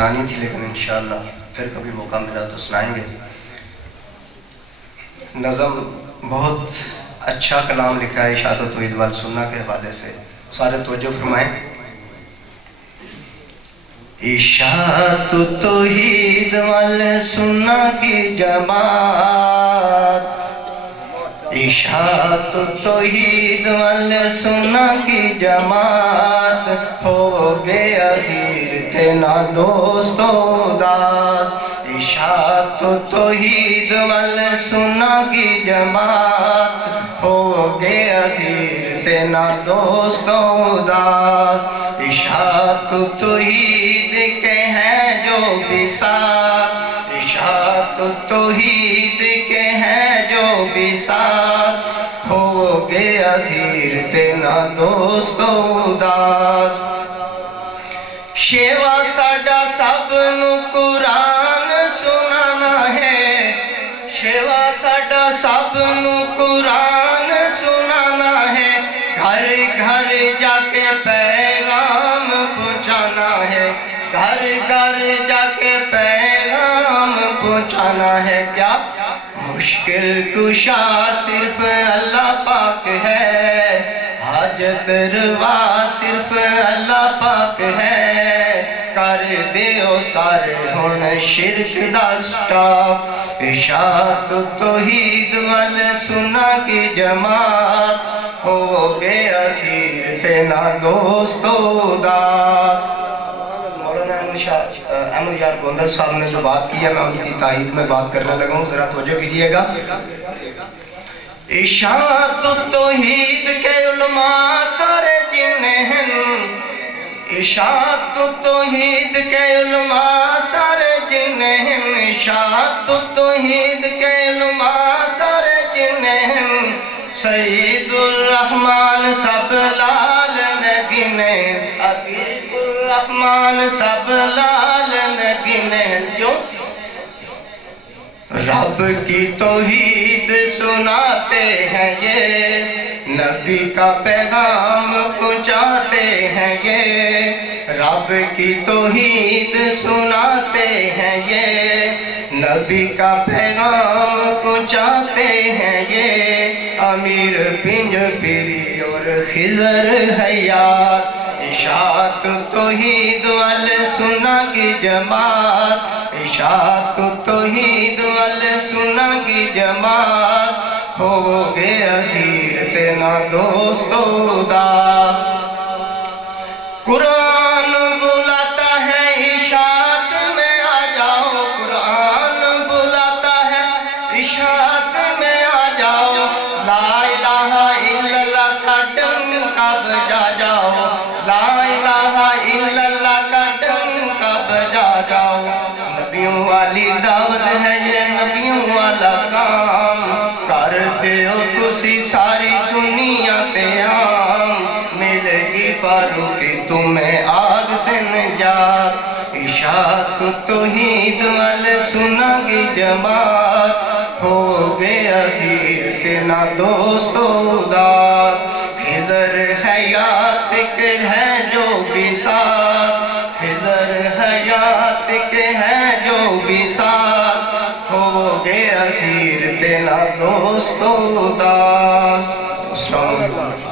سنانی تھی لیکن انشاءاللہ پھر کبھی موقع ملا تو سنائیں گے۔ نظم بہت اچھا کلام لکھا ہے اشاعت توحید والسنہ کے حوالے سے، سارے توجہ فرمائیں۔ اشاعت توحید والسنہ کی جماعت، اشاعت توحید والسنہ کی جماعت، ہو گیا ہیر تینا دوست و داس۔ اشاعت توحید والسنہ کی جماعت، ہو گیا ہیر تینا دوست و داس۔ اشاعت توحید کے ہیں جو بساط، اشاعت توحید کے ہیں جو بساط، ہو گیا ہیر تینا دوست و داس۔ شیوا ساڈا سب نو قرآن سنانا ہے، شیوا ساڈا سب نو قرآن سنانا ہے، گھر گھر جا کے پیغام پہنچانا ہے، گھر گھر جا کے پیغام پہنچانا ہے۔ کیا مشکل کشا صرف اللہ پاک ہے، حاجت روا صرف اللہ پاک ہے، کر دیو سارے ہن شرک دا سٹاپ۔ اشاعت توحید والسنہ کی جماعت، ہو گیا ہیر تینا دوست و داس۔ مولانا احمد یار گوندر صاحب نے جو بات کی ہے میں ان کی تائید میں بات کرنے لگا ہوں، ذرا توجہ کیجئے گا۔ اشاعت توحید کے علماء سارے جن ہیں، اشاعت توحید کے علماء سارے جن ہیں، اشاعت توحید کے علماء سارے جن ہیں، سید الرحمن سب لال نگنے، عتیق الرحمن سب لال نگنے، جو رب کی توحید سناتے ہیں یہ، نبی کا پیغام پہنچاتے ہیں یہ، رب کی توحید سناتے ہیں یہ، نبی کا پیغام پہنچاتے ہیں یہ، امیر پنج پیری اور خضر حیات۔ اشاعت توحید والسنہ کی جماعت، اشاعت توحید والسنہ کی جماعت، ہو گیا ہیر تینا دوست و داس۔ قرآن بلاتا ہے اشاعت میں آ جاؤ، قرآن بلاتا ہے اشاعت میں آ جاؤ، لا الہ الا اللہ کا ڈنکا بجا جاؤ، لا الہ الا اللہ کا ڈنکا بجا جاؤ۔ نبیوں والی دعوت ہے یہ، نبیوں والا کام، کر دیو تسی ساری دنیا تے عام، ملے گی فاروقی تمہیں آگ سے نجات۔ اشاعت توحید والسنہ کی جماعت، ہو گیا ہیر تینا دوست و داس۔ خضر حیات کے ہیں جو بساط، خضر حیات کے ہیں جو بساط، ہو گیا ہیر تینا دوست و داس۔ السلام علیکم۔